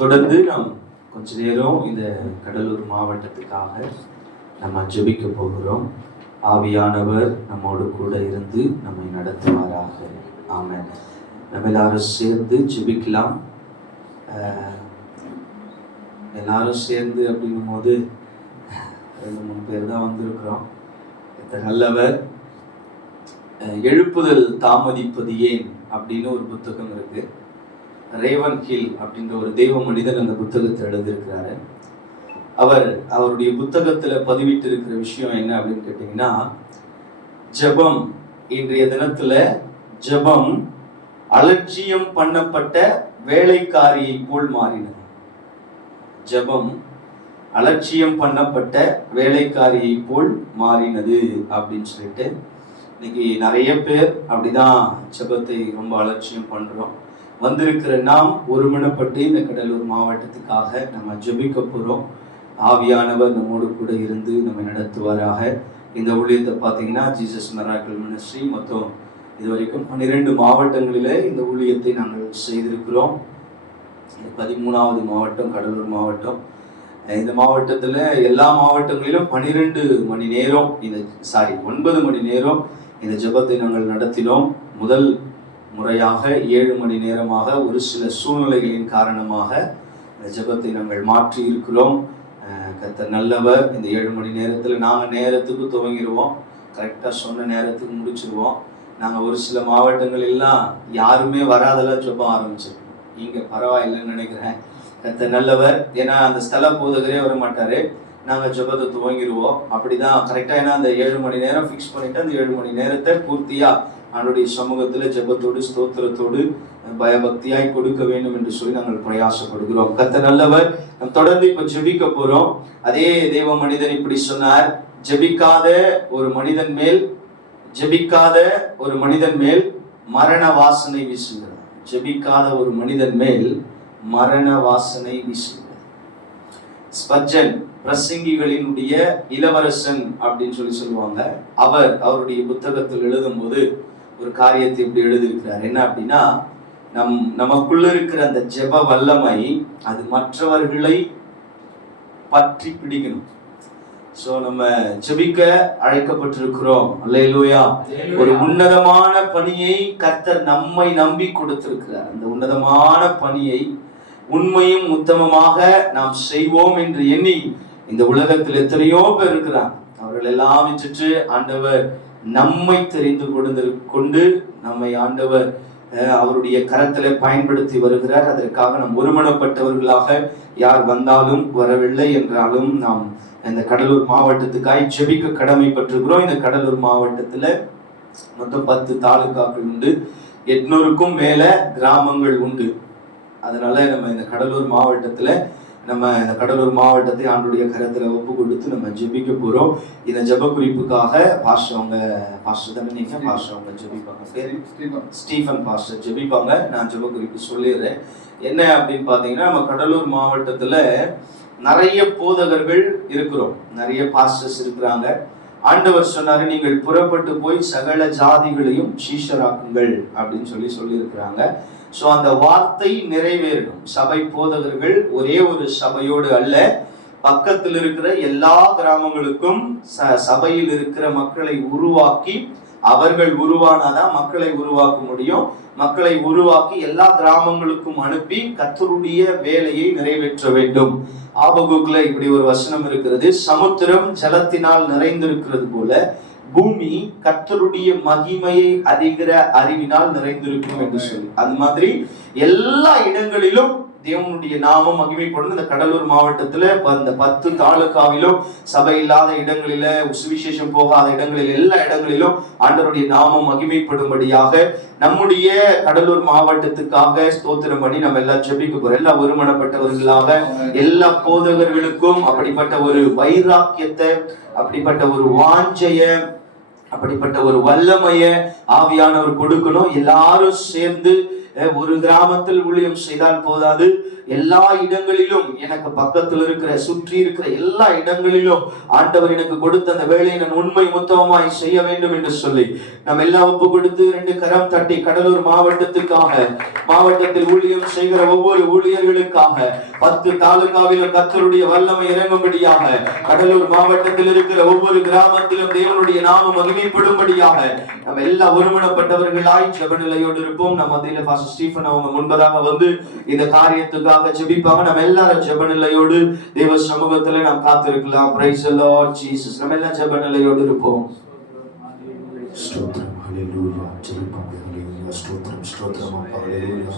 தொடர்ந்து நாம் கொஞ்ச நேரம் இந்த கடலூர் மாவட்டத்துக்காக நம்ம ஜெபிக்க போகிறோம். ஆவியானவர் நம்மோடு கூட இருந்து நம்மை நடத்துவாராக. ஆமென். நம்ம எல்லாரும் சேர்ந்து ஜெபிக்கலாம். எல்லாரும் சேர்ந்து அப்படின்னும் போது 2-3 பேர் தான் வந்திருக்கிறோம். நல்லவர். எழுப்புதல் தாமதிப்பது ஏன் அப்படின்னு ஒரு புத்தகம் இருக்கு. ரேவன் ஹில் அப்படின்ற ஒரு தெய்வ மனிதன் அந்த புத்தகத்தை எழுதியிருக்கிறாரு. அவருடைய புத்தகத்துல பதிவிட்டு இருக்கிற விஷயம் என்ன அப்படின்னு கேட்டீங்கன்னா, ஜெபம் இன்றைய தினத்துல ஜெபம் அலட்சியம் பண்ணப்பட்ட வேலைக்காரியை போல் மாறினது. ஜெபம் அலட்சியம் பண்ணப்பட்ட வேலைக்காரியை போல் மாறினது அப்படின்னு சொல்லிட்டு இன்னைக்கு நிறைய பேர் அப்படிதான் ஜெபத்தை ரொம்ப அலட்சியம் பண்றோம். வந்திருக்கிற நாம் ஒருமனப்பட்டு இந்த கடலூர் மாவட்டத்துக்காக நம்ம ஜெபிக்க போறோம். ஆவியானவர் நம்மோடு கூட இருந்து நம்ம நடத்துவாராக. இந்த ஊழியத்தை பார்த்தீங்கன்னா ஜீசஸ் மிராக்கிள் மினிஸ்ட்ரி மொத்தம் இதுவரைக்கும் 12 மாவட்டங்களிலே இந்த ஊழியத்தை நாங்கள் செய்திருக்கிறோம். 13வது மாவட்டம் கடலூர் மாவட்டம். இந்த மாவட்டத்தில் எல்லா மாவட்டங்களிலும் 12 மணி நேரம் 9 மணி நேரம் இந்த ஜெபத்தை நாங்கள் நடத்தினோம். முதல் முறையாக 7 மணி நேரமாக ஒரு சில சூழ்நிலைகளின் காரணமாக இந்த ஜெபத்தை நாங்கள் மாற்றி இருக்கிறோம். கர்த்தர் நல்லவர். இந்த 7 மணி நேரத்தில் நாங்கள் நேரத்துக்கு துவங்கிடுவோம், கரெக்டாக சொன்ன நேரத்துக்கு முடிச்சிருவோம். நாங்கள் ஒரு சில மாவட்டங்கள் எல்லாம் யாருமே வராதெல்லாம் ஜெபம் ஆரம்பிச்சிருக்கோம். இங்கே பரவாயில்லைன்னு நினைக்கிறேன். கர்த்தர் நல்லவர். ஏன்னா அந்த ஸ்தல போதகரே வர மாட்டாரு, நாங்கள் ஜெபத்தை துவங்கிடுவோம். அப்படிதான் கரெக்டாக. ஏன்னா அந்த 7 மணி நேரம் ஃபிக்ஸ் பண்ணிட்டு அந்த 7 மணி நேரத்தை பூர்த்தியா அவனுடைய சமூகத்தில் ஜெபத்தோடு ஸ்தோத்திரத்தோடு பயபக்தியாய் கொடுக்க வேண்டும் என்று சொல்லி நாங்கள் பிரயாசப்படுகிறோம். கர்த்தர் நல்லவர். நாம் தொடர்ந்து இப்ப ஜெபிக்க போறோம். அதே தேவ மனிதன் இப்படி சொன்னார், ஜெபிக்காத ஒரு மனிதன் மேல் மரண வாசனை வீசுகிறார். ஜெபிக்காத ஒரு மனிதன் மேல் மரண வாசனை வீசுகிறார். ஸ்பர்ஜன் பிரசங்கிகளினுடைய இளவரசன் அப்படின்னு சொல்லுவாங்க. அவருடைய புத்தகத்தில் எழுதும் போது ஒரு காரியத்தை இப்படி எழுதியிருக்கிறார். என்ன அப்படின்னா, நமக்குள்ள இருக்கிற அந்த ஜெப வல்லமை அது மற்றவர்களை பற்றி பிடிக்கணும். சோ நம்ம ஜெபிக்க அழைக்கப்பட்டிருக்கிறோம். அல்லேலூயா. ஒரு உன்னதமான பணியை கர்த்தர் நம்மை நம்பி கொடுத்திருக்கிறார். அந்த உன்னதமான பணியை உண்மையும் உத்தமமாக நாம் செய்வோம் என்று எண்ணி இந்த உலகத்தில் எத்தனையோ பேர் இருக்கிறாங்க. அவர்கள் எல்லாம் விட்டுட்டு ஆண்டவர் நம்மை தெரிந்து கொண்டு நம்மை ஆண்டவர் அவருடைய கரத்திலே பயன்படுத்தி வருகிறார். அதற்காக நாம் ஒருமனப்பட்டவர்களாக யார் வந்தாலும் வரவில்லை என்றாலும் நாம் இந்த கடலூர் மாவட்டத்துக்காய் ஜெபிக்க கடமைப்பட்டிருக்கிறோம். இந்த கடலூர் மாவட்டத்துல மொத்தம் 10 தாலுகாக்கள் உண்டு, 800க்கும் மேல கிராமங்கள் உண்டு. அதனால நம்ம இந்த கடலூர் மாவட்டத்தை ஆண்டுடைய கரத்துல ஒப்பு கொடுத்து நம்ம ஜெபிக்க போறோம். இந்த ஜெப குறிப்புக்காக பாஸ்டர் ஜெபிப்பாங்க. ஸ்டீஃபன் பாஸ்டர் ஜெபிப்பாங்க. நான் ஜெப குறிப்பு சொல்லிடுறேன். என்ன அப்படின்னு பாத்தீங்கன்னா, நம்ம கடலூர் மாவட்டத்துல நிறைய போதகர்கள் இருக்கிறோம், நிறைய பாஸ்டர்ஸ் இருக்கிறாங்க. ஆண்டவர் சொன்னாரு, நீங்கள் புறப்பட்டு போய் சகல ஜாதிகளையும் சீஷராக்குங்கள் அப்படின்னு சொல்லி இருக்கிறாங்க. சோ அந்த வார்த்தை நிறைவேறணும். சபை போதகர்கள் ஒரே ஒரு சபையோடு அல்ல, பக்கத்தில் இருக்கிற எல்லா கிராமங்களுக்கும் சபையில் இருக்கிற மக்களை உருவாக்கி, அவர்கள் உருவானாதான் மக்களை உருவாக்க முடியும். மக்களை உருவாக்கி எல்லா கிராமங்களுக்கும் அனுப்பி கர்த்தருடைய வேலையை நிறைவேற்ற வேண்டும். ஆபகுக்ல இப்படி ஒரு வசனம் இருக்கிறது, சமுத்திரம் ஜலத்தினால் நிறைந்திருக்கிறது போல பூமி கர்த்தருடைய மகிமையை அறிகிற அறிவினால் நிறைந்திருக்கும் என்று சொல்லி, அது மாதிரி எல்லா இடங்களிலும் தேவனுடைய நாமம் மகிமைப்படும். இந்த கடலூர் மாவட்டத்துல இந்த 10 தாலுகாவிலும் சபை இல்லாத இடங்களில, சுவிசேஷம் போகாத இடங்களில், எல்லா இடங்களிலும் ஆண்டவருடைய நாமம் மகிமைப்படும்படியாக நம்முடைய கடலூர் மாவட்டத்துக்காக ஸ்தோத்திரம் பண்ணி நம்ம எல்லாம் ஜெபிக்க போறோம். எல்லாம் ஒருமனப்பட்டவர்களாக எல்லா போதகர்களுக்கும் அப்படிப்பட்ட ஒரு வைராக்கியத்தை, அப்படிப்பட்ட ஒரு வாஞ்சைய, அப்படிப்பட்ட ஒரு வல்லமைய ஆவியானவர் கொடுக்கணும். எல்லாரும் சேர்ந்து ஒரு கிராமத்தில் ஊழியம் செய்தால் போதாது, எல்லா இடங்களிலும் எனக்கு பக்கத்தில் இருக்கிற சுற்றி இருக்கிற எல்லா இடங்களிலும் ஆண்டவர் எனக்கு கொடுத்த அந்த வேலையை நான் உண்மை முத்தமாய் செய்ய வேண்டும் என்று சொல்லி நம்ம எல்லாம் ஒப்பு கொடுத்து 2 கரம் தட்டி கடலூர் மாவட்டத்தில் ஊழியம் செய்கிற ஒவ்வொரு ஊழியர்களுக்காக 10 தாலுகாவிலும் கர்த்தருடைய வல்லமை இறங்கும்படியாக, கடலூர் மாவட்டத்தில் இருக்கிற ஒவ்வொரு கிராமத்திலும் தேவனுடைய நாமம் மகிமைப்படும்படியாக நம்ம எல்லாம் ஒருமனப்பட்டவர்களாய் ஜெப நிலையோடு இருப்போம். நம்ம மத்தியில பாஸ்டர் ஸ்டீபன் அவங்க முன்பதாக வந்து இந்த காரியத்துக்காக ஜெபிப்பாங்க. நம்ம எல்லாரும் ஜெப நிலையோடு தேவ சமூகத்துல நாம் காத்திருக்கலாம். Praise the Lord Jesus. நம்ம எல்லாம் ஜெப நிலையோடு இருப்போம். ஸ்தோத்திரம், ஹல்லேலூயா. ஜெபிப்போம். ஹல்லேலூயா. ஸ்தோத்திரம், ஸ்தோத்திரம். ஹல்லேலூயா.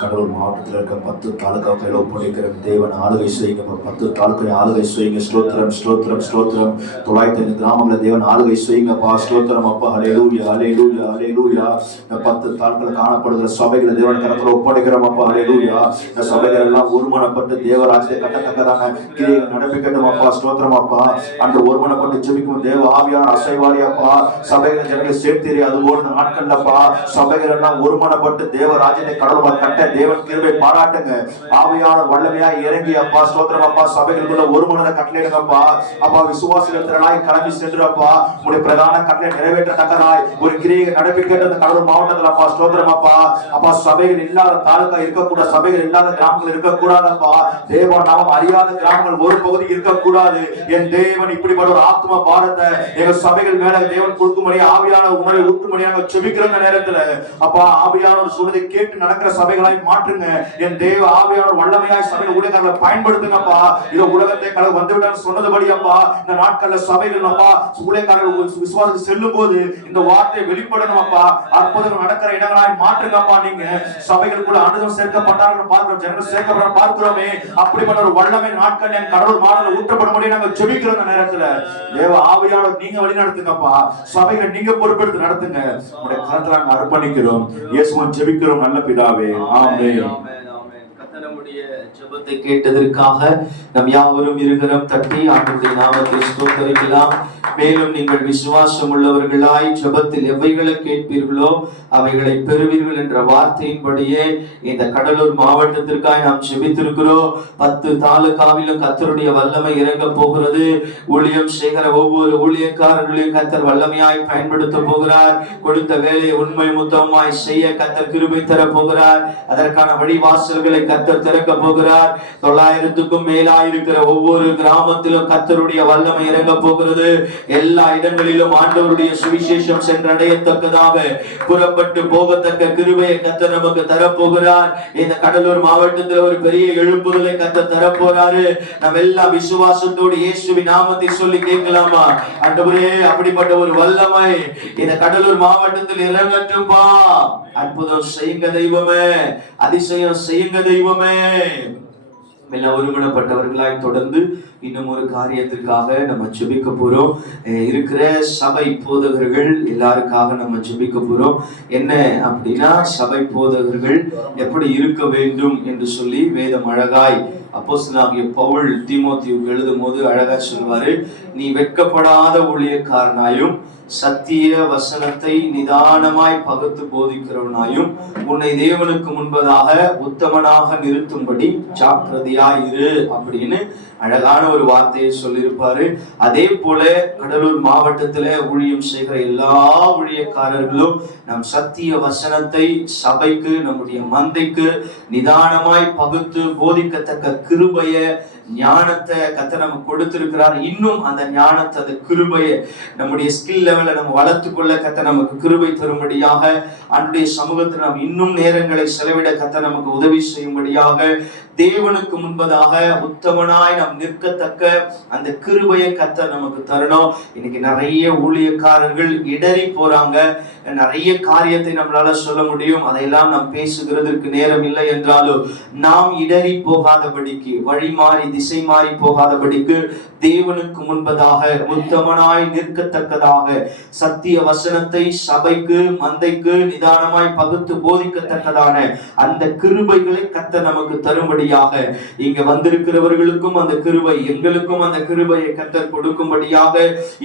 கடலூர் மாவட்டத்தில் இருக்க 10 தாலுகாக்களை ஒப்படைக்கிற தேவன் ஆளுகை செய்யுங்க. 10 தாலுகை ஆளுகை செய்யுங்க. ஸ்தோத்திரம், ஸ்தோத்திரம், ஸ்தோத்திரம். 905 கிராமங்களை தேவன் ஆளுகை செய்யுங்கப்பா. ஸ்தோத்திரம் அப்பா. ஹல்லேலூயா, ஹல்லேலூயா, ஹல்லேலூயா. 10 தாலுகாவில் காணப்படுகிற சபைகளை தேவன் கரத்துல ஒப்படைக்கிறோம் அப்பா. ஹல்லேலூயா. இந்த சபைகள் எல்லாம் ஒருமனப்பட்டு தேவராஜ்யத்தை கட்டத்தக்கதான கிரியைகள் நடப்பிக்கட்டும் அப்பா. ஸ்தோத்திரம் அப்பா. அந்த ஒருமனப்பட்டு ஜெபிக்கும் தேவ ஆவியான அசைவாரி அப்பா. சபைகளை ஜனங்களை சேர்த்தீரே அதுபோல் இந்த நாட்கள்லப்பா சபைகள் எல்லாம் ஒருமனப்பட்டு தேவராஜ்யத்தை கடவுள் தேவன் கிருபை பாராட்டுங்க. ஆவியான வல்லமையா இறங்கி அப்பா. ஸ்தோத்திரம் அப்பா. சபைகளுக்குள்ள ஒரு மனதை கட்டளையிடுங்கப்பா. அப்பா விசுவாசிகள் திரளாய் கிளம்பி சென்றுப்பா உடைய பிரதான கட்டளை நிறைவேற்றத்தக்கதாய் ஒரு கிரியை நடப்பிக்கின்ற அந்த கடலூர் மாவட்டத்தில் அப்பா. ஸ்தோத்திரம் அப்பா. அப்பா சபைகள் இல்லாத தாலுகா இருக்கக்கூடாது, சபைகள் இல்லாத கிராமங்கள் இருக்கக்கூடாதப்பா. தேவ நாமம் அறியாத கிராமங்கள் ஒரு பகுதி இருக்கக்கூடாது. என் தேவன் இப்படிப்பட்ட ஒரு ஆத்ம பாரத்தை எங்க சபைகள் மேல தேவன் கொடுக்கும்படி ஆவியான உணவை ஊற்றும்படியாக செபிக்கிற நேரத்துல அப்பா ஆவியான ஒரு சொல்வதை கேட்டு நடக்கிற சபைகள் மாற்றுங்க. என் தேவ ஆவியானவர் வல்லமையாய் சபையில் ஊழியர்களை பயன்படுத்துங்கப்பா. இது உலகத்தை கடவுள் வந்துவிட்டார் சொன்னதுபடி அப்பா இந்த நாட்கள்ல சபைகள் அப்பா ஊழியக்காரர்கள் விசுவாசம் செல்லும் போது இந்த வார்த்தை வெளிப்படணும் அப்பா. அற்புதம் நடக்கிற இடங்களாய் மாற்றுங்கப்பா. நீங்க சபைகளுக்குள்ள அனுதம் சேர்க்கப்பட்டார்கள் பார்க்கிறோம், ஜனங்கள் சேர்க்கப்பட பார்க்கிறோமே. அப்படிப்பட்ட ஒரு வல்லமை நாட்கள் என் கடவுள் மாடல ஊற்றப்படும்படி நாங்கள் ஜெபிக்கிறோம். இந்த நேரத்துல தேவ ஆவியானவர் நீங்க வழி நடத்துங்கப்பா. சபைகளை நீங்க பொறுப்பெடுத்து நடத்துங்க. உங்களுடைய கரத்துல நாங்கள் அர்ப்பணிக்கிறோம். இயேசுவின் ஜெபிக்கிறோம் நல்ல பிதாவே. நம்முடைய ஜெபத்தை கேட்டதற்காக நம் யாவரும் இருகரம் தட்டி ஆண்டவருடைய நாமத்தை ஸ்தோத்திரிக்கலாம். மேலும் நீங்கள் விசுவாசம் உள்ளவர்களாய் ஜெபத்தில் எவைகளை கேட்பீர்களோ அவைகளை பெறுவீர்கள் என்ற வார்த்தையின்படியே இந்த கடலூர் மாவட்டத்திற்காக நாம் ஜெபித்திருக்கிறோம். 10 தாலுகாவிலும் கர்த்தருடைய வல்லமை இறங்க போகிறது. ஊழியம் செய்கிற ஒவ்வொரு ஊழியக்காரர்களையும் கர்த்தர் வல்லமையாய் பயன்படுத்த போகிறார். கொடுத்த வேலையை உண்மை முத்தமாய் செய்ய கர்த்தர் கிருபை தர போகிறார். அதற்கான வழிவாசல்களை கர்த்தர் திறக்க போகிறார். 900க்கும் மேலாயிருக்கிற ஒவ்வொரு கிராமத்திலும் கர்த்தருடைய வல்லமை இறங்க போகிறது. எல்லா இடங்களிலும் ஆண்டவருடைய சுவிசேஷம் சென்றடையத்தக்கதாக புறப்பட்டு போகத்தக்க கிருபையை கர்த்தர் நமக்கு தரப்போகிறார். இந்த கடலூர் மாவட்டத்தில் ஒரு பெரிய எழுப்புதலை கர்த்தர் தரப்போறாரு. நம்ம எல்லாம் விசுவாசத்தோடு இயேசுவின் நாமத்தை சொல்லி கேட்கலாமா? ஆண்டவரே அப்படிப்பட்ட ஒரு வல்லமை இந்த கடலூர் மாவட்டத்தில் இறங்கட்டும்பா. அற்புதம் செய்யுங்க தெய்வமே, அதிசயம் செய்யுங்க தெய்வமே. ஒருமனப்பட்டவர்களாய் தொடர்ந்து இன்னும் ஒரு காரியத்திற்காக நம்ம ஜெபிக்க போறோம். இருக்கிற சபை போதகர்கள் எல்லாருக்காக நம்ம ஜெபிக்க போறோம். என்ன அப்படின்னா சபை போதகர்கள் எப்படி இருக்க வேண்டும் என்று சொல்லி வேதம் அழகாய் அப்போஸ்தலனாகிய பவுல் தீமோத்தேயுவுக்கு எழுதும் போது அழகா சொல்வாரு, நீ வெட்கப்படாத ஊழியக்காரனாயும் சத்திய வசனத்தை நிதானமாய் பகுத்து போதிக்கிறவனாயும் உன்னை தேவனுக்கு முன்பதாக உத்தமனாக நிறுத்தும்படி ஜாக்கிரதையாயிரு அப்படின்னு அழகான ஒரு வார்த்தையை சொல்லியிருப்பாரு. அதே போல கடலூர் மாவட்டத்துல ஊழியம் செய்கிற எல்லா ஊழியக்காரர்களும் நம் சத்திய வசனத்தை சபைக்கு நம்முடைய மந்தைக்கு நிதானமாய் பகுத்து போதிக்கத்தக்க கிருபைய ஞானத்தை கர்த்தர் நமக்கு கொடுத்திருக்கிறார். இன்னும் அந்த ஞானத்தை அந்த கிருபையை நம்முடைய ஸ்கில் லெவல்ல நம்ம வளர்த்துக் கொள்ள கர்த்தர் நமக்கு கிருபை தரும்படியாக அவருடைய சமூகத்தில் நாம் இன்னும் நேரங்களை செலவிட கர்த்தர் நமக்கு உதவி செய்யும்படியாக தேவனுக்கு முன்பதாக உத்தமனாய் நாம் நிற்கத்தக்க அந்த கிருபையை கர்த்தர் நமக்கு தரணும். இன்னைக்கு நிறைய ஊழியக்காரர்கள் இடறி போறாங்க. நிறைய காரியத்தை நம்மளால சொல்ல முடியும், அதையெல்லாம் நாம் பேசுகிறதற்கு நேரம் இல்லை. என்றாலும் நாம் இடறி போகாதபடிக்கு, வழி மாறி திசை மாறி போகாதபடிக்கு தேவனுக்கு முன்பதாக உத்தமனாய் நிற்கத்தக்கதாக சத்திய வசனத்தை சபைக்கு மந்தைக்கு நிதானமாய் பகுத்து போதிக்கத்தக்கதான அந்த கிருபைகளை கர்த்தர் நமக்கு தரும்படியாக இங்க வந்திருக்கிறவர்களுக்கும் அந்த கிருபை, எங்களுக்கும் அந்த கிருபையை கர்த்தர் கொடுக்கும்படியாக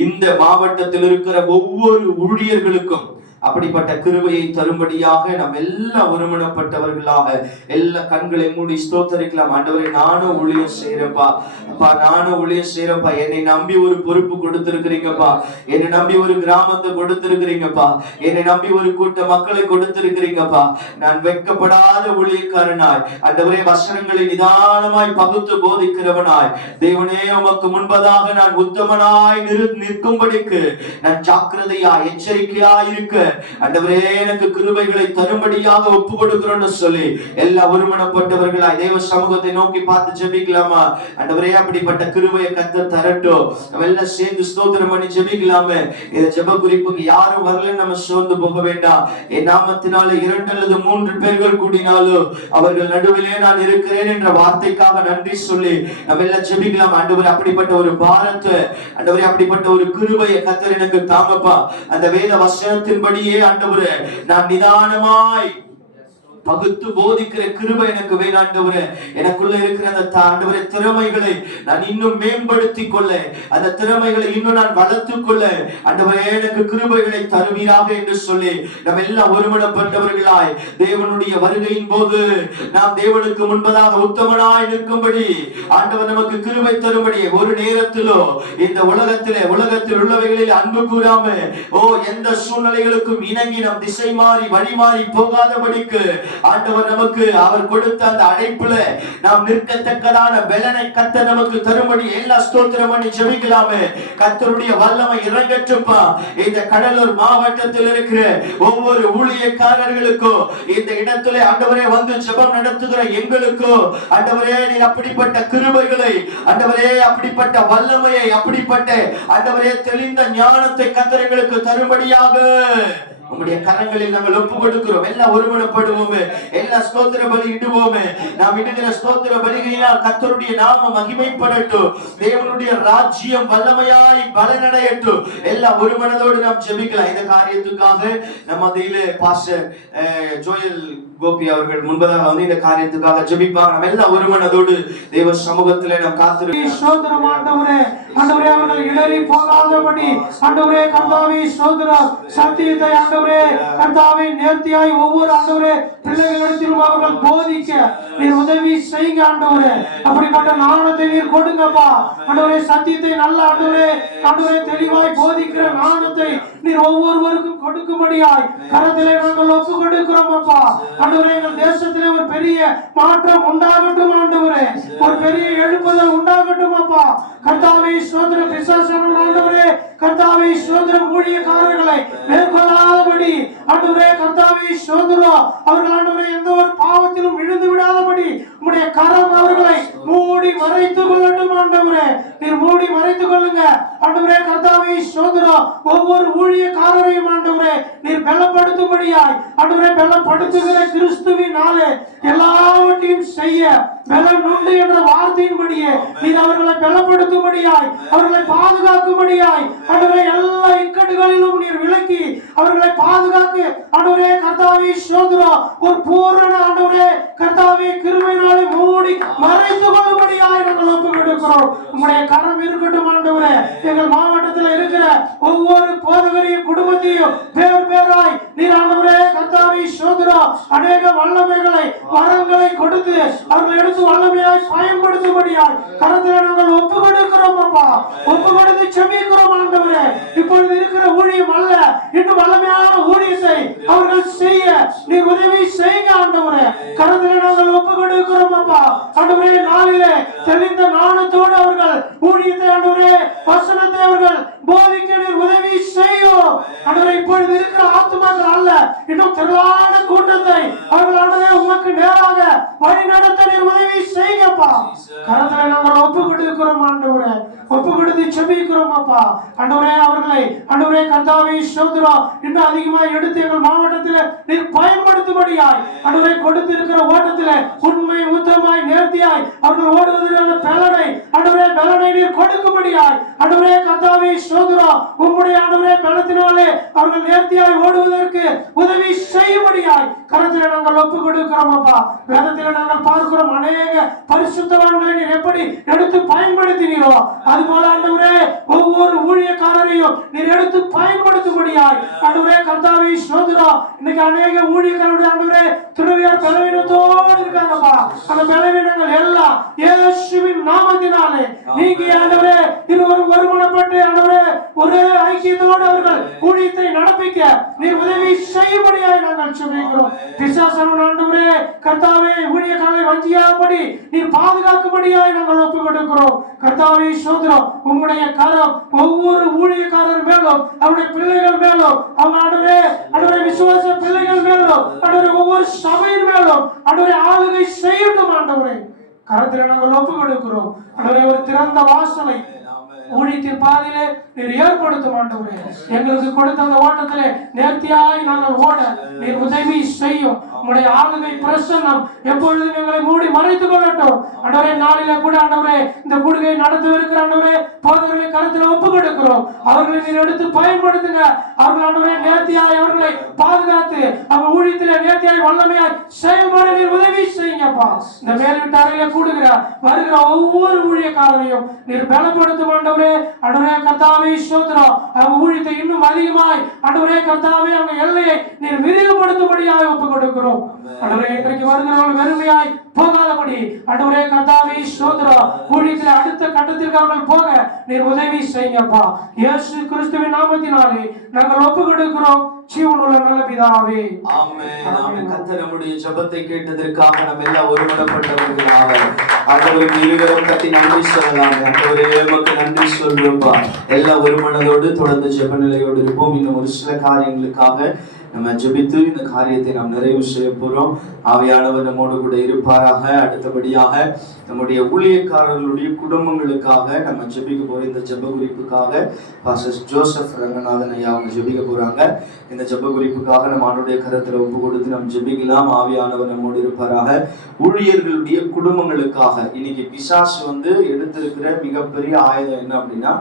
இந்த மாவட்டத்தில் இருக்கிற ஒவ்வொரு ஊழியர்களுக்கும் அப்படிப்பட்ட கிருபையை தரும்படியாக நாம் எல்லாம் ஒருமனப்பட்டவர்களாக எல்லா கண்களை மூடி ஸ்தோத்தரிக்கலாம். ஆண்டவரே, நானும் ஊழியம் செய்யறப்பா, அப்பா நானும் ஊழியம் செய்யறப்பா, என்னை நம்பி ஒரு பொறுப்பு கொடுத்திருக்கிறீங்கப்பா, என்னை நம்பி ஒரு கிராமத்தை கொடுத்திருக்கிறீங்கப்பா, என்னை நம்பி ஒரு கூட்ட மக்களை கொடுத்திருக்கிறீங்கப்பா. நான் வெட்கப்படாத ஊழியக்காரனாய், ஆண்டவரே வசனங்களை நிதானமாய் பகுத்து போதிக்கிறவனாய், தேவனே உமக்கு முன்பதாக நான் உத்தமனாய் நிற்கும்படிக்கு நான் ஜாக்கிரதையா எச்சரிக்கையா இருக்க ஆண்டவரே எனக்கு கிருபைகளை தரும்படியாக ஒப்பு கொடுக்கிறோம்னு சொல்லி எல்லா ஒருமனப்பட்டவர்களாய் தேவ சமூகத்தை நோக்கி பார்த்து ஜெபிக்கலாமா? ஆண்டவரே, அப்படிப்பட்ட கிருபையை கர்த்தர் தரட்டும். நம்ம எல்லாம் சேர்ந்து ஸ்தோத்திரம் பண்ணி ஜெபிக்கலாமே. இந்த ஜெப குறிப்புக்கு யாரும் வரலன்னு நம்ம சோர்ந்து போக வேண்டாம். என் நாமத்தினால 2 அல்லது 3 பேர்கள் கூடினாலும் அவர்கள் நடுவிலே நான் இருக்கிறேன் என்ற வார்த்தைக்காக நன்றி சொல்லி நம்ம எல்லாம் ஜெபிக்கலாம். ஆண்டவரே, அப்படிப்பட்ட ஒரு பாரத்தை, ஆண்டவரே அப்படிப்பட்ட ஒரு கிருபையை கர்த்தர் எனக்கு தாங்கப்பா. அந்த வேத வசனத்தின்படியே ஆண்டவரே நான் நிதானமாய் பகுத்து போதிக்கிற கிருபை எனக்கு வேணும் ஆண்டவரே. எனக்குள்ள இருக்கிற அந்த ஆண்டவரே திறமைகளை நான் இன்னும் மேம்படுத்திக் கொள்ள, அந்த திறமைகளை இன்னும் நான் வளர்த்துக் கொள்ள ஆண்டவரே எனக்கு கிருபைகளை தருவீராக என்று சொல்லி நம்ம எல்லாம் ஒருமனப்பட்டவர்களாய் தேவனுடைய வருகையின் போது நாம் தேவனுக்கு முன்பதாக உத்தமனாய் நிற்கும்படி ஆண்டவர் நமக்கு கிருபை தரும்படி ஒரு நேரத்திலோ இந்த உலகத்தில் உள்ளவைகளில் அன்பு கூறாம எந்த சூழ்நிலைகளுக்கும் இணங்கி நம் திசை மாறி வழி மாறி போகாதபடிக்கு ஆண்டவர் நமக்கு அவர் கொடுத்த அந்த அழைப்புல நாம் நிற்கத்தக்கதான பலனை கர்த்தர் நமக்கு தரும்படி எல்லா ஸ்தோத்திரம் பண்ணி ஜெபிக்கலாமே. கர்த்தருடைய வல்லமை இறங்கட்டும்பா. இந்த கடலூர் மாவட்டத்தில் இருக்கிற ஒவ்வொரு ஊழியக்காரர்களுக்கும் இந்த இடத்திலே ஆண்டவரே வந்து ஜெபம் நடத்துகிற எங்களுக்கும் ஆண்டவரே நீர் அப்படிப்பட்ட கிருபைகளை, ஆண்டவரே அப்படிப்பட்ட வல்லமையை, அப்படிப்பட்ட ஆண்டவரே தெளிந்த ஞானத்தை கர்த்தர் எங்களுக்கு தரும்படியாக உம்முடைய கரங்களில் நாங்கள் ஒப்பு கொடுக்கிறோம். எல்லாம் ஒருமனப்படுவோமே, எல்லா ஸ்தோத்திர பலி இடுவோமே. நாம் இடுகிற ஸ்தோத்திர பலிகளினால் கர்த்தருடைய நாமம் மகிமைப்படட்டும், தேவனுடைய ராஜ்யம் வல்லமையாய் பலனடையட்டும். எல்லாம் ஒரு மனதோடு நாம் ஜெபிக்கலாம். இந்த காரியத்துக்காக நம்ம அதிலே பாஸ்டர் ஜோயல் கோபி அவர்கள் முன்பதாக வந்து இந்த காரியத்துக்காக ஜெபிப்பாங்க. நம்ம எல்லாம் ஒரு மனதோடு தேவ சமூகத்திலே நாம் காத்திருக்கிறோம். ஸ்தோத்திரம் ஆண்டவரே, ஆண்டவரே அவர்கள் இடறி போகாதபடி ஆண்டவரே கர்த்தாவே ஸ்தோத்திரம். சத்தியத்தை ஆண்டவரே கர்த்தாவே நேர்த்தியாய் ஒவ்வொரு ஆண்டவரே பிள்ளைகளிடத்திலும் அவர்கள் போதிக்க நீர் உதவி செய்யுங்க ஆண்டவரே. அப்படிப்பட்ட ஞானத்தை நீர் கொடுங்கப்பா ஆண்டவரே. சத்தியத்தை நல்ல ஆண்டவரே தெளிவாய் போதிக்கிற ஞானத்தை நீர் ஒவ்வொருவருக்கும் கொடுக்கும்படியாய் கரத்திலே நாங்கள் ஒப்பு கொடுக்கிறோம் அப்பா. ஆண்டவரே எங்கள் தேசத்திலே ஒரு பெரிய மாற்றம் உண்டாகட்டும் ஆண்டவரே, ஒரு பெரிய எழுப்புதல் உண்டாகட்டும் அப்பா. கர்த்தாவே ஸ்தோத்திரம். பிசாசான ஆண்டவரே கர்த்தாவே ஸ்தோத்திரம். ஊழியக்காரர்களை மேற்கொள்ளாதபடி ஆண்டவரே கர்த்தாவே ஸ்தோத்திரம். அவர்கள் ஆண்டவரே எந்த ஒரு பாவத்திலும் விழுந்து விடாதபடி உம்முடைய கரம் அவர்களை மூடி மறைத்துக் கொள்ளட்டும் ஆண்டவரே. நீர் மூடி மறைத்துக் கொள்ளுங்க ஆண்டவரே கர்த்தாவே ஸ்தோத்திரம். ஒவ்வொரு ஊழியக்காரரையும் ஆண்டவரே நீர் பலப்படுத்தும்படியாய் ஆண்டவரே பலப்படுத்துகிற கிறிஸ்துவினாலே எல்லாவற்றையும் செய்ய பலன் உண்டு என்ற வார்த்தையின்படியே நீர் அவர்களை பலப்படுத்தும்படியாய், அவர்களை பாதுகாக்கும்படியாய் ஆண்டவரே எல்லா இக்கட்டுகளிலும் நீர் விலக்கி அவர்களை பாதுகாக்கு ஆண்டவரே கர்த்தாவே ஸ்தோத்திரம். ஒரு பூரண ஆண்டவரே கர்த்தாவே கிருபையினாலே மூடி மறைத்துக் கொள்ளும்படியாய் நாங்கள் ஒப்பு கொடுக்கிறோம். உம்முடைய கரம் இருக்கட்டும் ஆண்டவரே. எங்கள் மாவட்டத்தில் இருக்கிற ஒவ்வொரு போதகரையும் குடும்பத்தையும் பேர் பேராய் நீர் ஆண்டவரே கர்த்தாவே ஸ்தோத்திரம் அநேக வல்லமைகளை வரங்களை கொடுத்து அவர்கள் எடுத்து வல்லமையாய் பயன்படுத்தும்படியாய் கரத்திலே நாங்கள் ஒப்பு கொடுக்கிறோம் அப்பா. ஒப்பு கொடுத்து செபிக்கிறோம் ஆண்டவரே. இப்பொழுது இருக்கிற ஊழியம் அல்ல, இன்னும் வல்லமையான ஊழியத்தை அவர்கள் செய்ய நீர் உதவி செய்யுங்க ஆண்டவரே. கரத்திலே நாங்கள் ஒப்பு கொடுக்கிறோம் அப்பா. ஆண்டவரே நாளிலே தெளிந்த ஞானத்தோடு அவர்கள் ஊழியத்தை ஆண்டவரே வசனத்தை அவர்கள் போதிக்க நீர் உதவி செய்யும் ஆண்டவரே. இப்பொழுது இருக்கிற ஆத்துமாக்கள் அல்ல, இன்னும் திரளான கூட்டத்தை அவர்கள் ஆண்டவரே உமக்கு நேராக வழி நடத்த நீர் உதவி செய்யுங்கப்பா. கரத்திலே நாங்கள் ஒப்பு கொடுக்கிறோம் ஆண்டவரே. ஒப்பு கொடுத்து செபிக்கிறோம் அப்பா. ஆண்டவரே அவர்களை ஆண்டவரே கர்த்தாவே ஸ்தோத்திரம் இன்னும் அதிகமாக எடுத்து எங்கள் மாவட்டத்தில் நீர் பயன்படுத்தும்படியாய் ஆண்டவரே கொடுத்திருக்கிற ஓட்டத்தில் உண்மை உத்தமாய் நேர்த்தியாய் அவர்கள் ஓடுவதற்கான பலனை ஆண்டவரே பலனை நீர் கொடுக்கும்படியாய் ஆண்டவரே கர்த்தாவே ஸ்தோத்திரம். உம்முடைய ஆண்டவரே பலத்தினாலே அவர்கள் நேர்த்தியாய் ஓடுவதற்கு உதவி செய்யும்படியாய் கரத்திலே நாங்கள் ஒப்பு கொடுக்கிறோம் அப்பா. வேதத்தில் நாங்கள் பார்க்கிறோம், அநேக பரிசுத்தவான்களை நீர் எப்படி எடுத்து பயன்படுத்தினீரோ அதுபோல ஆண்டவரே ஒவ்வொரு ஊழியக்காரரையும் நீர் எடுத்து பயன்படுத்தும்படியாய் ஆண்டவரே கர்த்தாவே ஸ்தோத்திரம். இன்னைக்கு அநேக ஊழியக்காரருடைய ஆண்டவரே துறவியார் பலவீனத்தோடு இருக்காங்கப்பா. அந்த பலவீனங்கள் எல்லாம் இயேசுவின் நாமத்தினாலே நீங்க ஆண்டவரே இருவரும் ஒருமனப்பட்டு ஆண்டவரே ஒரே ஐக்கியத்தோடு அவர்கள் ஊழியத்தை நடப்பிக்க நீர் உதவி செய்யும்படியாய் நாங்கள் ஜெபிக்கிறோம். பிசாசன் ஆண்டவரே கர்த்தாவே ஊழியக்காரரை வஞ்சியாதபடி நீர் பாதுகாக்கும்படியாய் நாங்கள் ஒப்புக் கொடுக்கிறோம். கர்த்தாவே ஸ்தோத்திரம். உம்முடைய கரம் ஒவ்வொரு ஊழியக்காரர் மேலும் அவருடைய பிள்ளைகள் மேலும் அவங்க ஆண்டவரே விசுவாச பிள்ளைகள் மேலும் ஆண்டவரே ஒவ்வொரு சபையின் மேலும் ஆண்டவரே ஆளுகை செய்யட்டும். ஆண்டவரே கரத்தில் நாங்கள் ஒப்புக் கொடுக்கிறோம். ஆண்டவரே ஒரு திறந்த வாசலை ஊழியத்தின் பாதையிலே நீர் ஏற்படுத்தும். ஆண்டவரே எங்களுக்கு கொடுத்த அந்த ஓட்டத்திலே நேர்த்தியாய் நாங்கள் ஓட நீர் உதவி செய்யும். உம்முடைய ஆளுகை பிரசன்னம் எப்பொழுதும் எங்களை மூடி மறைத்துக் கொள்ளட்டும். ஆண்டவரே நாளிலே கூட ஆண்டவரே இந்த கூடுகை நடத்தவிருக்கிற ஆண்டவரே போதகர்களை கருத்தில் ஒப்புக் கொடுக்கிறோம். அவர்களை நீர் எடுத்து பயன்படுத்துங்க. அவர்கள் ஆண்டவரே நேர்த்தியாய் அவர்களை பாதுகாத்து அவங்க ஊழியத்திலே நேர்த்தியாய் வல்லமையாய் செயல்பட நீர் உதவி செய்யுங்கப்பா. இந்த மேல்விட்ட அறையிலே கூடுகிற வருகிற ஒவ்வொரு ஊழியக்காரரையும் நீர் பலப்படுத்தும். ஆண்டவரே கர்த்தாவே ஸ்தோத்திரம். அவங்க ஊழியத்தை இன்னும் அதிகமாய் ஆண்டவரே கர்த்தாவே அவங்க எல்லையை நீர் விரிவுபடுத்தும்படியாக ஒப்புக் கொடுக்கிறோம். ஆண்டவரே இன்றைக்கு வருகிறவர்கள் வெறுமையாய் போகாதபடி ஆண்டவரே கர்த்தாவே ஸ்தோத்திரம். ஊழியத்தில் அடுத்த கட்டத்திற்கு அவர்கள் போக நீர் உதவி செய்யுங்கப்பா. இயேசு கிறிஸ்துவின் நாமத்தினாலே நாங்கள் ஒப்புக் கொடுக்கிறோம். ஜீவனுள்ள நல்ல பிதாவே ஆமென். ஆமென். கர்த்தர் நம்முடைய ஜெபத்தை கேட்டதற்காக நாம் எல்லாம் ஒருமனப்பட்டவர்களாக ஆண்டவருக்கு இருகரம் தட்டி நன்றி சொல்லலாம். ஆண்டவரே உமக்கு நன்றி சொல்றோம்ப்பா. எல்லாம் ஒரு மனதோடு தொடர்ந்து ஜெப நிலையோடு இருப்போம். இன்னும் ஒரு சில காரியங்களுக்காக நம்ம ஜெபித்து இந்த காரியத்தை நாம் நிறைவு செய்ய போறோம். ஆவியானவர் நம்மோடு கூட இருப்பாராக. அடுத்தபடியாக நம்முடைய ஊழியக்காரர்களுடைய குடும்பங்களுக்காக நம்ம ஜெபிக்க போறோம். இந்த ஜெப குறிப்புக்காக பாஸ்டர் ஜோசப் ரங்கநாதன் ஐயா அவங்க ஜெபிக்க போறாங்க. இந்த ஜெப குறிப்புக்காக நம்ம ஆண்டவருடைய கரத்துல ஒப்பு கொடுத்து நம்ம ஜெபிக்கலாம். ஆவியானவர் நம்மோடு இருப்பாராக. ஊழியர்களுடைய குடும்பங்களுக்காக இன்னைக்கு பிசாசு எடுத்திருக்கிற மிகப்பெரிய ஆயுதம் என்ன அப்படின்னா,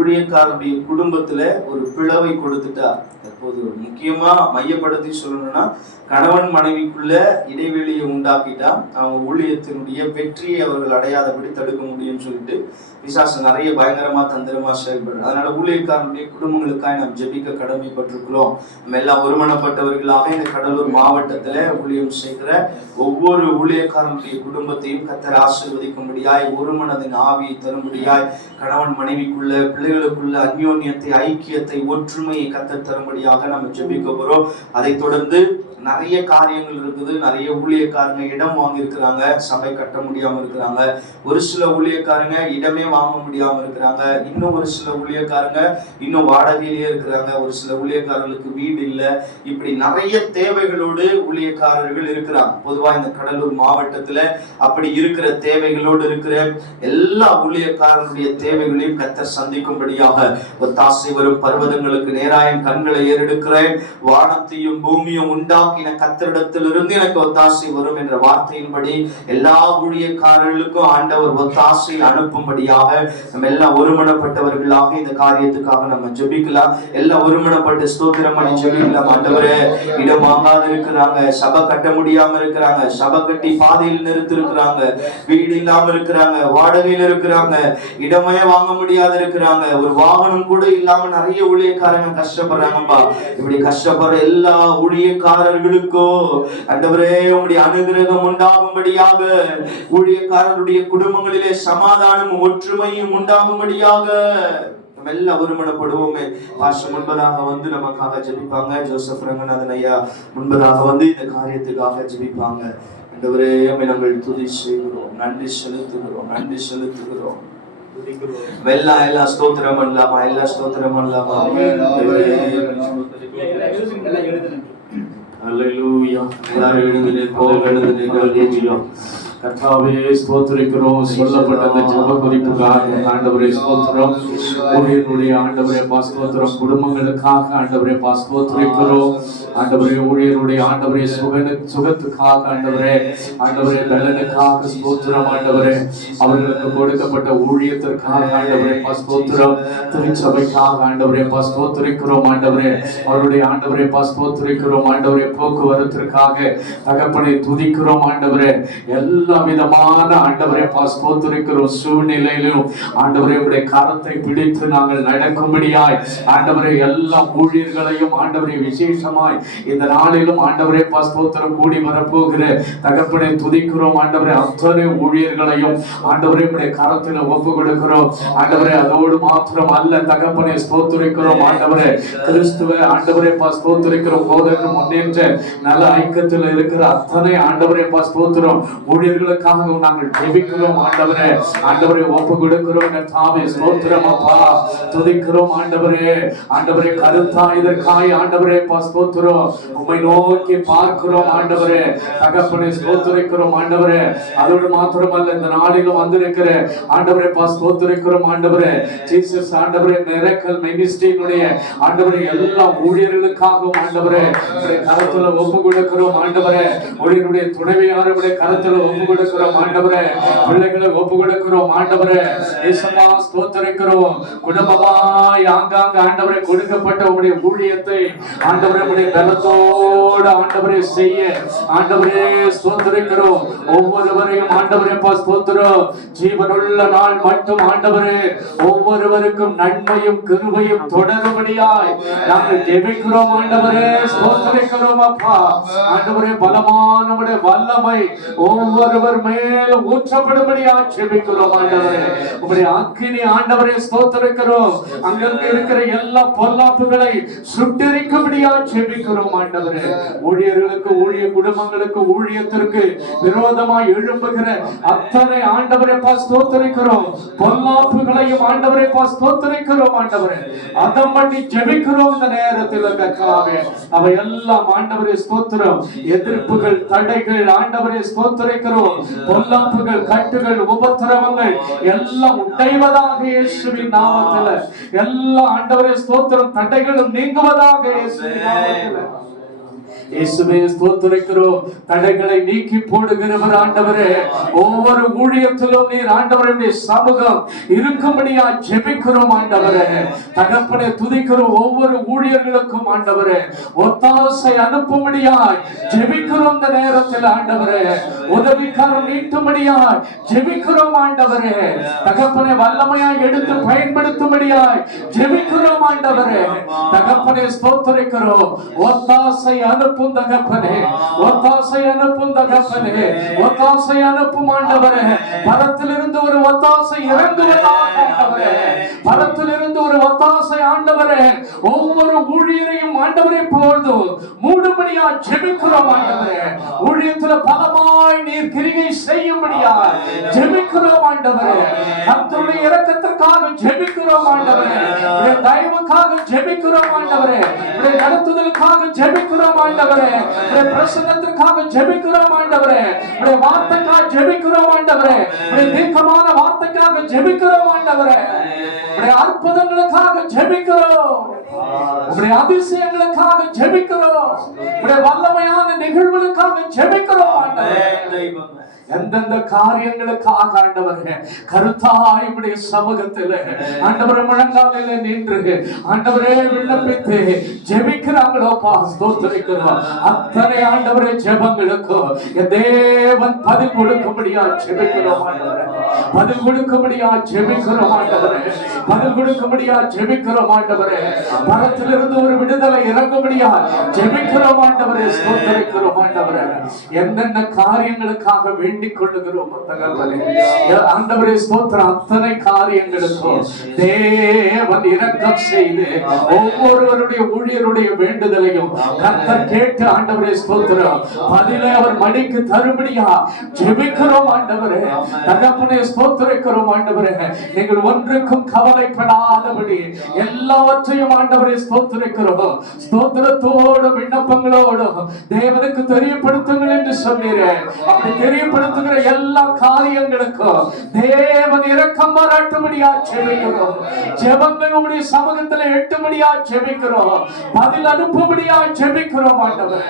ஊழியக்காரருடைய குடும்பத்துல ஒரு பிளவை கொடுத்துட்டா. தற்போது முக்கியமா மையப்படுத்தி சொல்லணும்னா, கணவன் மனைவிக்குள்ள இடைவெளியை உண்டாக்கிட்டா அவங்க ஊழியத்தினுடைய வெற்றியை அவர்கள் அடையாதபடி தடுக்க முடியும்னு சொல்லிட்டு பிசாசு நிறைய பயங்கரமா தந்திரமா செயல்படுறோம். அதனால ஊழியக்காரனுடைய குடும்பங்களுக்காக நாம் ஜெபிக்க கடமைப்பட்டிருக்கிறோம். நம்ம எல்லாம் ஒருமனப்பட்டவர்களாக இந்த கடலூர் மாவட்டத்துல ஊழியம் செய்கிற ஒவ்வொரு ஊழியக்காரனுடைய குடும்பத்தையும் கர்த்தர் ஆசீர்வதிக்கும்படியாய், ஒரு மனதின் ஆவியை தரும்படியாய், கணவன் மனைவிக்குள்ள பிள்ளைகளுக்குள்ள அந்யோன்யத்தை, ஐக்கியத்தை, ஒற்றுமையை கர்த்தர் தரும்படியாக நம்ம ஜெபிக்க போறோம். அதை தொடர்ந்து நிறைய காரியங்கள் இருக்குது. நிறைய ஊழியக்காரங்க இடம் வாங்கி இருக்கிறாங்க, சபை கட்ட முடியாம இருக்கிறாங்க. ஒரு சில ஊழியக்காரங்க இடமே வாங்க முடியாம இருக்கிறாங்க. இன்னும் ஒரு சில ஊழியக்காரங்க இன்னும் வாடகையிலேயே இருக்கிறாங்க. ஒரு சில ஊழியக்காரர்களுக்கு வீடு இல்லை. இப்படி நிறைய தேவைகளோடு ஊழியக்காரர்கள் இருக்கிறாங்க. பொதுவா இந்த கடலூர் மாவட்டத்துல அப்படி இருக்கிற தேவைகளோடு இருக்கிற எல்லா ஊழியக்காரர்களுடைய தேவைகளையும் கர்த்தர் சந்திக்கும்படியாக ஒத்தாசை வரும். பர்வதங்களுக்கு நேராயம் கண்களை ஏறெடுக்கிறேன், வானத்தையும் பூமியும் உண்டாக்கின கர்த்தரிடத்திலிருந்து எனக்கு ஒத்தாசை வரும் என்ற வார்த்தையின்படி எல்லா ஊழியக்காரர்களுக்கும் ஆண்டவர் ஒத்தாசை அனுப்பும்படியாக நம்ம எல்லாம் ஒருமனப்பட்டவர்களாக இந்த காரியத்துக்காக நம்ம ஜெபிக்கலாம். எல்லாம் ஒருமனப்பட்டு ஸ்தோத்திரம் பண்ணி ஜெபிக்கலாம். ஆண்டவரே, இடம் வாங்காத இருக்கிறாங்க, சபை கட்ட முடியாம இருக்கிறாங்க, சபை கட்டி பாதையில் நிறுத்தி இருக்கிறாங்க, வீடு இல்லாம இருக்கிறாங்க, வாடகையில் இருக்கிறாங்க, இடமே வாங்க முடியாத இருக்கிறாங்க, ஒரு வாகனம் கூட இல்லாம நிறைய ஊழியக்காரங்க கஷ்டப்படுறாங்கப்பா. இப்படி கஷ்டப்படுற எல்லா ஊழியக்காரர்களுக்கோ ஆண்டவரே உம்முடைய அனுகிரகம் உண்டாகும்படியாக, ஊழியக்காரருடைய குடும்பங்களிலே சமாதானமும் ஒற்றுமையும் உண்டாகும்படியாக நம்ம எல்லாம் ஒருமனப்படுவோமே. பாஸ்டர் முன்பதாக நமக்காக ஜெபிப்பாங்க. ஜோசப் ரங்கநாதன் ஐயா முன்பதாக இந்த காரியத்துக்காக ஜெபிப்பாங்க. ஆண்டவரே உம்மை நாங்கள் துதி செய்கிறோம், நன்றி செலுத்துகிறோம், நன்றி செலுத்துகிறோம். எல்லா ஸ்தோத்திரம் பண்ணலாமா, எல்லா ஸ்தோத்திரம் பண்ணலாமா. அல்லேலூயா. எல்லாரும் எழுந்து நிற்போம், எழுந்து நிற்கிறோம். கர்த்தாவே ஸ்தோத்திரிக்கிறோம். சொல்லப்பட்ட அந்த ஜெப குறிப்புக்காக ஆண்டவரே ஸ்தோத்திரம். ஊழியர்களுடைய ஆண்டவரே ஸ்தோத்திரம். குடும்பங்களுக்காக ஆண்டவரே ஸ்தோத்திரிக்கிறோம். ஆண்டவரே ஊழியருடைய ஆண்டவரே சுகத்துக்காக ஆண்டவரே பலனுக்காக ஸ்தோத்திரம். ஆண்டவரே அவர்களுக்கு கொடுக்கப்பட்ட ஊழியத்திற்காக ஆண்டவரே ஸ்தோத்திரம். திருச்சபைக்காக ஆண்டவரே ஸ்தோத்திரிக்கிறோம். ஆண்டவரே அவருடைய ஆண்டவரே ஸ்தோத்திரிக்கிறோம். ஆண்டவரே போக்குவரத்திற்காக தகப்பனை துதிக்கிறோம். ஆண்டவரே எல்லா விதமான ஆண்டவரே ஸ்தோத்திரிக்கிறோம் சூழ்நிலையிலும் ஆண்டவரே உடைய கரத்தை பிடித்து நாங்கள் நடக்கும்படியாய் ஆண்டவரே எல்லா ஊழியர்களையும் ஆண்டவரே விசேஷமாய் இந்த நாளிலும் ஆண்டவரே ஸ்தோத்திரம் கூடி வரப்போகிற தகப்பனை துதிக்கிறோம். ஆண்டவரே அத்தனை ஊழியர்களையும் ஆண்டவரே உடைய கரத்தில் ஒப்பு கொடுக்கிறோம். ஆண்டவரே அதோடு மாத்திரம் அல்ல தகப்பனை ஸ்தோத்திரிக்கிறோம். ஆண்டவரே கிறிஸ்துவ ஆண்டவரே ஸ்தோத்திரிக்கிறோம். போதகர் முன்னேற்ற நல்ல ஐக்கியத்தில் இருக்கிற அத்தனை ஆண்டவரே ஸ்தோத்திரம் ஊழியர்களுக்காக நாங்கள் ஜெபிக்கிறோம். ஆண்டவரே ஒப்பு கொடுக்கிறோம். கர்த்தாவே ஸ்தோத்திரம் அப்பா துதிக்கிறோம். ஆண்டவரே கருத்தா இதற்காய் ஆண்டவரே ஸ்தோத்திரம் உம்மை நோக்கி பார்க்கிறோம். ஆண்டவரே தகப்பனை ஸ்தோத்திரிக்கிறோம். ஆண்டவரே அதோடு மாத்திரமல்ல இந்த நாளிலும் வந்திருக்கிற ஆண்டவரே ஸ்தோத்திரிக்கிறோம். ஆண்டவரே ஜீசஸ் ஆண்டவரே மிரக்கல் மினிஸ்ட்ரியினுடைய ஆண்டவரே எல்லா ஊழியர்களுக்காகவும் ஆண்டவரே கருத்துல ஒப்பு கொடுக்கிறோம். ஆண்டவரே ஊழியருடைய துணைவியாருடைய கருத்துல ஒப்பு கொடுக்கிறோம். ஆண்டவரே பிள்ளைகளை ஒப்பு கொடுக்கிறோம். ஆண்டவரே இயேசுவா ஸ்தோத்திரிக்கிறோம். குடும்பமாய் ஆங்காங்க ஆண்டவரே கொடுக்கப்பட்ட உம்முடைய ஊழியத்தை ஆண்டவரே உம்முடைய பலத்தோடு ஆண்டவரே செய்ய ஆண்டவரே ஸ்தோத்திரிக்கிறோம். ஒவ்வொருவரையும் ஆண்டவரே ஸ்தோத்திரம் ஜீவனுள்ள நாள் மட்டும் ஆண்டவரே ஒவ்வொருவருக்கும் நன்மையும் கிருபையும் தொடரும்படியாய் நாங்கள் ஜெபிக்கிறோம். ஆண்டவரே ஸ்தோத்திரிக்கிறோம் அப்பா. ஆண்டவரே பலமான வல்லமை ஒவ்வொருவர் மேலும் ஊற்றப்படும்படியா ஜெபிக்கிறோம். ஆண்டவரே உம்முடைய அக்கினி ஆண்டவரே ஸ்தோத்திரிக்கிறோம். அங்கிருந்து இருக்கிற எல்லா பொல்லாப்புகளை சுட்டெரிக்கும்படியா ஜெபிக்கிறோம். ஆண்டவரே ஊழியர்களுக்கு ஊழிய குடும்பங்களுக்கு ஊழியத்திற்கு விரோதமாய் எழும்புகிற அத்தனை ஆண்டவரே ஸ்தோத்திரிக்கிறோம். பொல்லாப்புகளையும் ஆண்டவரே ஸ்தோத்திரிக்கிறோம். ஆண்டவரே அதம் பண்ணி ஜெபிக்கிறோம். இந்த நேரத்தில் கர்த்தாவே அவை எல்லாம் ஆண்டவரே ஸ்தோத்திரம் எதிர்ப்புகள் தடைகள் ஆண்டவரே ஸ்தோத்திரிக்கிறோம். பொல்லாப்புகள் கட்டுகள் உபத்திரவங்கள் எல்லாம் உடைவதாக இயேசுவின் நாமத்தில் எல்லா ஆண்டவரே ஸ்தோத்திரம் தடைகளும் நீங்குவதாக இயேசுவின் நாமத்தில் இயேசுவே ஸ்தோத்திரிக்கிறோம். தடைகளை நீக்கி போடுகிறவர் ஆண்டவரே ஒவ்வொரு ஊழியத்திலும் நீர் ஆண்டவருடைய சமூகம் இருக்கும்படியா ஜெபிக்கிறோம். ஆண்டவரே தகப்பனை துதிக்கிறோம். ஒவ்வொரு ஊழியர்களுக்கும் ஆண்டவரே ஒத்தாசை அனுப்பும்படியாய் ஜெபிக்கிறோம். இந்த நேரத்தில் ஆண்டவரே உதவிக்காரம் நீட்டும்படியாய் ஜெபிக்கிறோம். ஆண்டவரே தகப்பனை வல்லமையாய் எடுத்து பயன்படுத்தும்படியாய் ஜெபிக்கிறோம். ஆண்டவரே தகப்பனை ஸ்தோத்திரிக்கிறோம். ஒத்தாசை அனுப்பும் தகப்பனே ஒத்தாசை அனுப்பும் தகப்பனே ஒத்தாசை அனுப்பும் ஆண்டவரே பரத்திலிருந்து ஒரு ஒத்தாசை இறங்குவதாக ஆண்டவரே பரத்திலிருந்து ஒரு ஒத்தாசை ஆண்டவரே ஒவ்வொரு ஊழியரையும் ஆண்டவரே போது மூடும்படியா ஜெபிக்கிறோம். ஆண்டவரே ஊழியத்துல பலமாய் நீர் கிரியை செய்யும்படியா ஜெபிக்கிறோம். ஆண்டவரே கர்த்தருடைய இரக்கத்திற்காக ஜெபிக்கிறோம். ஆண்டவரே தயவுக்காக ஜெபிக்கிறோம். ஆண்டவரே நடத்துதலுக்காக ஜெபிக்கிறோம். ஆண்டவரே பிரசன்னத்திற்காக ஜெபிக்கிறோம். ஆண்டவரே வார்த்தைக்காக ஜெபிக்கிறோம். ஆண்டவரே தீர்க்கமான வார்த்தைக்காக ஜெபிக்கிறோம். ஆண்டவரே அற்புதங்களுக்காக ஜெபிக்கிறோம். அதிசயங்களுக்காக ஜெபிக்கிறோம். வல்லமையான நிகழ்வுகளுக்காக ஜெபிக்கிறோம். ஆண்டவரே எந்தெந்த காரியங்களுக்காக ஆண்டவரே கருத்தாய் உம்முடைய சமூகத்தில் ஆண்டவரே முழங்காலிலே நின்று ஆண்டவரே விண்ணப்பித்து ஜெபிக்கிறாங்களோ ஸ்தோத்திரிக்கிறோம். அத்தனை ஆண்டவரே ஜெபங்களுக்கும் தேவன் பதில் கொடுக்கும்படியா ஜெபிக்கிறோம். ஆண்டவரே பதில் கொடுக்கும்படியா ஜெபிக்கிறோம். ஆண்டவரே பதில் கொடுக்கும்படியா ஜெபிக்கிறோம். ஆண்டவரே பரத்திலிருந்து ஒரு விடுதலை இறங்கும்படியா ஜெபிக்கிறோம். ஆண்டவரே ஸ்தோத்திரிக்கிறோம். ஆண்டவரே என்னென்ன காரியங்களுக்காக வேண்டிக் கொள்ளுகிறோம் ஆண்டவரே ஸ்தோத்திரம். அத்தனை காரியங்களுக்கும் தேவன் இரக்கம் செய்து ஒவ்வொருவருடைய ஊழியருடைய வேண்டுதலையும் கர்த்தர் கேட்டு ஆண்டவரே ஸ்தோத்திரம் பதிலை அவர் மடிக்கு தரும்படியா ஜெபிக்கிறோம். ஆண்டவரே தகப்பனே ஸ்தோத்திரிக்கிறோம். ஆண்டவரே நீங்கள் ஒன்றுக்கும் கவலைப்படாதபடி எல்லாவற்றையும் ஆண்டவரே ஸ்தோத்திரிக்கிறோம். ஸ்தோத்திரத்தோடு விண்ணப்பங்களோடு தேவனுக்கு தெரியப்படுத்துங்கள் என்று சொன்னீரே. அப்படி தெரியப்படுத்த பயன்படுத்துகிற எல்லா காரியங்களுக்கும் தேவன் இரக்கம் பாராட்டும்படியா ஜெபிக்கிறோம். ஜெபங்கள் உம்முடைய சமூகத்துல எட்டும்படியா ஜெபிக்கிறோம். பதில் அனுப்பும்படியா ஜெபிக்கிறோம் ஆண்டவரே.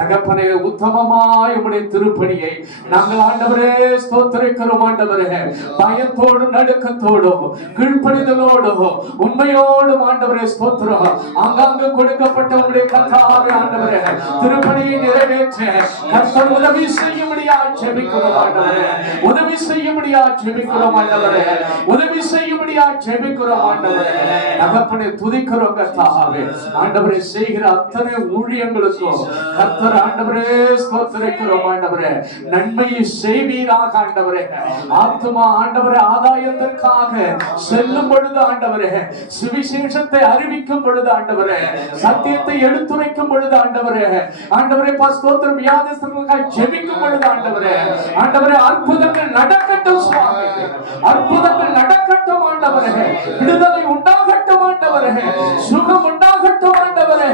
தகப்பனே, உத்தமமாய் உம்முடைய திருப்பணியை நாங்கள் ஆண்டவரே ஸ்தோத்திரிக்கிறோம் ஆண்டவரே. பயத்தோடு நடுக்கத்தோடும் கீழ்ப்படிதலோடும் உண்மையோடும் ஆண்டவரே ஸ்தோத்திரம். ஆங்காங்கு கொடுக்கப்பட்ட உம்முடைய கர்த்தாவே ஆண்டவரே திருப்பணியை நிறைவேற்ற கர்த்தர் உதவி செய்யும்படியா ஜெபிக்கிறோம் ஆண்டவரே. உதவி செய்யும்படியா ஜெபிக்கிறோம் ஆண்டவரே. உதவி செய்யும்படியா ஜெபிக்கிறோம் ஆண்டவரே. தகப்பனே, துதிக்கிறோம் கர்த்தாவே. ஆண்டவரே, செய்கிற அத்தனை ஊழியங்களுக்கும் கர்த்தர் ஆண்டவரே ஸ்தோத்திரிக்கிறோம் ஆண்டவரே. நன்மையை செய்வீராக ஆண்டவரே. ஆத்துமா ஆண்டவரே ஆதாயத்திற்காக செல்லும் பொழுது ஆண்டவரே, சுவிசேஷத்தை அறிவிக்கும் பொழுது ஆண்டவரே, சத்தியத்தை எடுத்துரைக்கும் பொழுது ஆண்டவரே, ஆண்டவரே ஸ்தோத்திரம், வியாதிஸ்தர்களுக்காக ஜெபிக்கும் பொழுது ஆண்டவரே, ஆண்டவரே அற்புதங்கள் நடக்கட்டும் சுவாமி. அற்புதங்கள் நடக்கட்டும் ஆண்டவரே. விடுதலை உண்டாகட்டும் ஆண்டவரே. சுகம் உண்டாகட்டும் ஆண்டவரே.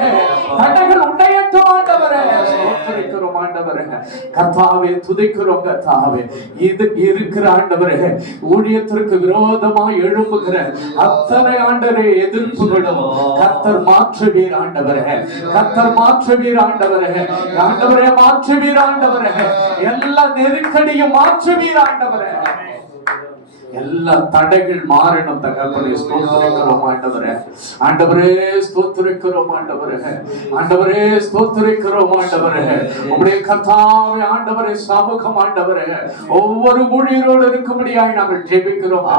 தடைகள் உடையட்டும் ஆண்டவரே. ஸ்தோத்திரிக்கிறோம் ஆண்டவரே. கர்த்தாவே, துதிக்கிறோம் கர்த்தாவே. இது இருக்கிற ஆண்டவரே ஊழியத்திற்கு விரோதமாய் எழும்புகிற அத்தனை ஆண்டவரே எதிர்ப்புகளும் கர்த்தர் மாற்றுவீர் ஆண்டவரே. கர்த்தர் மாற்றுவீர் ஆண்டவரே. ஆண்டவரே மாற்றுவீர் ஆண்டவரே. எல்லா நெருக்கடியும் மாற்றுவீர் ஆண்டவரே. எல்லா தடைகள் மாறணும் தகப்பனே. ஸ்தோத்திரிக்கிறோம் ஆண்டவரே. ஆண்டவரே ஸ்தோத்திரிக்கிறோம் ஆண்டவரே. ஆண்டவரே ஸ்தோத்திரிக்கிறோம் ஆண்டவரே. உம்முடைய கர்த்தாவே ஆண்டவரே சமூகம் ஆண்டவரே ஒவ்வொரு ஊழியரோடு இருக்கும்படியாய் நாங்கள் ஜெபிக்கிறோம்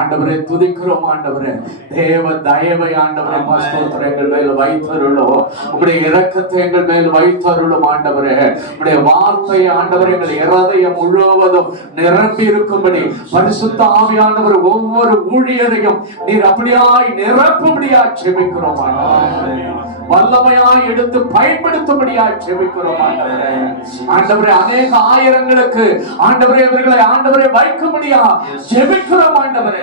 ஆண்டவரே. துதிக்கிறோம் ஆண்டவரே. தேவ தயவை ஆண்டவரே ஸ்தோத்திரம் எங்கள் மேல் வைத்தருளும். உம்முடைய இரக்கத்தை எங்கள் மேல் வைத்தருளும் ஆண்டவரே. உம்முடைய வார்த்தை ஆண்டவரே எங்கள் இருதயம் முழுவதும் நிரம்பி இருக்கும்படி பரிசுத்த ஆவியானவர் ஒவ்வொரு ஊழியரையும் நீர் அப்படியாய் நிரப்பும்படியாய் ஜெபிக்கிறோம் ஆண்டவரே. வல்லமையாய் எடுத்து பயன்படுத்தும்படியாய் ஜெபிக்கிறோம் ஆண்டவரே. ஆண்டவரே, அநேக ஆயிரங்களுக்கு ஆண்டவரே இவர்களை ஆண்டவரே வைக்கும்படியா ஜெபிக்கிறோம் ஆண்டவரே.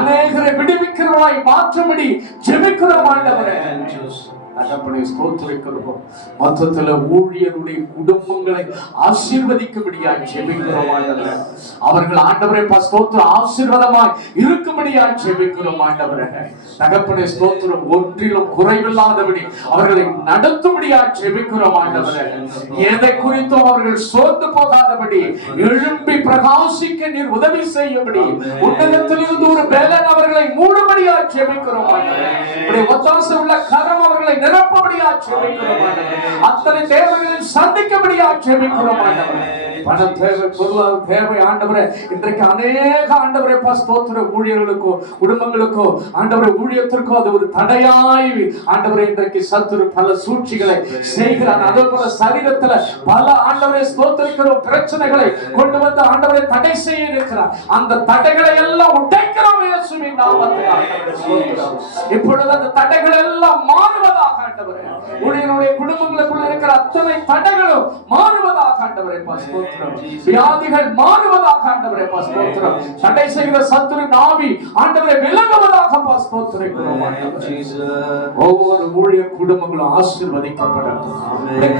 அநேகரை விடுவிக்கிறவர்களாய் மாற்றும்படி ஜெபிக்கிறோம் ஆண்டவரே. தகப்பனே, ஸ்தோத்திரிக்கிறோம். மொத்தத்துல ஊழியருடைய குடும்பங்களை ஆசீர்வதிக்கும்படியாய் ஜெபிக்கிறோம் ஆண்டவரே. அவர்கள் ஆண்டவரே ஸ்தோத்திரம் ஆசீர்வாதமாய் இருக்கும்படியாய் ஜெபிக்கிறோம் ஆண்டவரே. தகப்பனே, ஸ்தோத்திரம் ஒன்றிலும் குறைவில்லாதபடி அவர்களை நடத்தும்படியாய் ஜெபிக்கிறோம் ஆண்டவரே. எதை குறித்தும் அவர்கள் சோர்ந்து போகாதபடி எழும்பி பிரகாசிக்க நீர் உதவி செய்யும்படி உன்னதத்திலிருந்து ஒரு பேலன் அவர்களை மூடும்படியாய் ஜெபிக்கிறோம் ஆண்டவரே. உடைய ஒத்தாசை உள்ள கரம் அவர்களை நிரப்பபடியா ஜெபிக்கிறோம் ஆண்டவரே. அத்தனை தேவைகளை சந்திக்கபடியா ஜெபிக்கிறோம் ஆண்டவரே. பண தேவை, பொருளாதார தேவை ஆண்டவரே. இன்றைக்கு அநேக ஆண்டவரே ஸ்தோத்திர ஊழியர்களுக்கோ குடும்பங்களுக்கோ ஆண்டவரே ஊழியத்திற்கோ அது ஒரு தடையாய் ஆண்டவரே இன்றைக்கு சத்துரு பல சூழ்ச்சிகளை செய்கிறான். அதே போல சரீரத்துல பல ஆண்டவரே ஸ்தோத்திரிக்கிற பிரச்சனைகளை கொண்டு வந்து ஆண்டவரை தடை செய்ய இருக்கிறார். அந்த தடைகளை எல்லாம் உடைக்கிறோம் இயேசுவின் நாமத்தில் ஆண்டவரே ஸ்தோத்திரம். இப்பொழுது அந்த தடைகள் எல்லாம் மாறுவதாக ஆண்டவரே. ஊழியருடைய குடும்பங்களுக்குள்ள இருக்கிற அத்தனை தடைகளும் மாறுவதாக ஆண்டவரே ஸ்தோத்திரம். வியாதிகள் மாறுவதாக ஆண்டவரே ஸ்தோத்திரம். தடை செய்கிற சத்துரு ஆவி ஆண்டவரே விலகுவதாக ஸ்தோத்திரிக்கிறோம் ஆண்டவரே. ஒவ்வொரு ஊழியர் குடும்பங்களும் ஆசீர்வதிக்கப்படட்டும்.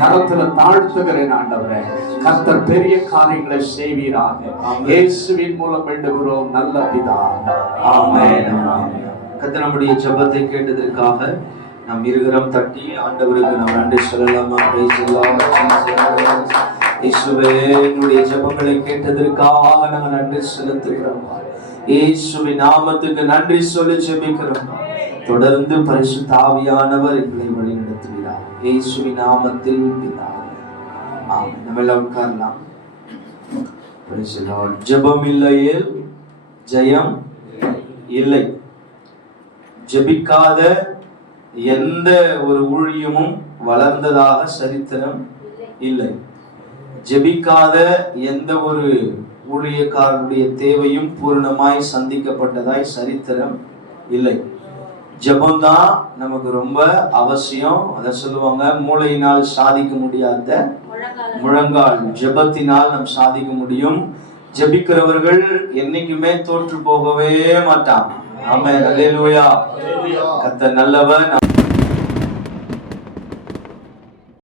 கரத்துல தாழ்த்துகிறேன் ஆண்டவரே. கர்த்தர் பெரிய காரியங்களை செய்வீராக. இயேசுவின் மூலம் வேண்டுகிறோம் நல்ல பிதாவே. ஆமென். கர்த்தர் நம்முடைய ஜெபத்தை கேட்டதற்காக நாம் இருகரம் தட்டி ஆண்டவருக்கு நாம் நன்றி சொல்லலாமா? இயேசுவே, என்னுடைய ஜெபங்களை கேட்டதற்காக நாங்கள் நன்றி செலுத்துகிறோம். இயேசுவின் நாமத்துக்கு நன்றி சொல்லி ஜெபிக்கிறோம். தொடர்ந்து பரிசுத்த ஆவியானவர் எங்களை வழி நடத்துகிறார். இயேசுவின் நாமத்தில் பிதாவே. ஆமென். நம்ம எல்லாம் உட்காரலாம். ஜெபம் இல்லையே ஜெயம் இல்லை. ஜெபிக்காத எந்த ஒரு ஊழியமும் வளர்ந்ததாக சரித்திரம் இல்லை. ஜெபிக்காத எந்த ஒரு ஊழியக்காரனுடைய தேவையும் பூரணமாய் சந்திக்கப்பட்டதாய் சரித்திரம் இல்லை. ஜெபம்தான் நமக்கு ரொம்ப அவசியம். அதை சொல்லுவாங்க, மூளையினால் சாதிக்க முடியாத முழங்கால் ஜெபத்தினால் நாம் சாதிக்க முடியும். ஜெபிக்கிறவர்கள் என்னைக்குமே தோற்று போகவே மாட்டாங்க. ஆமென். அல்லேலூயா. கர்த்தர் நல்லவர்.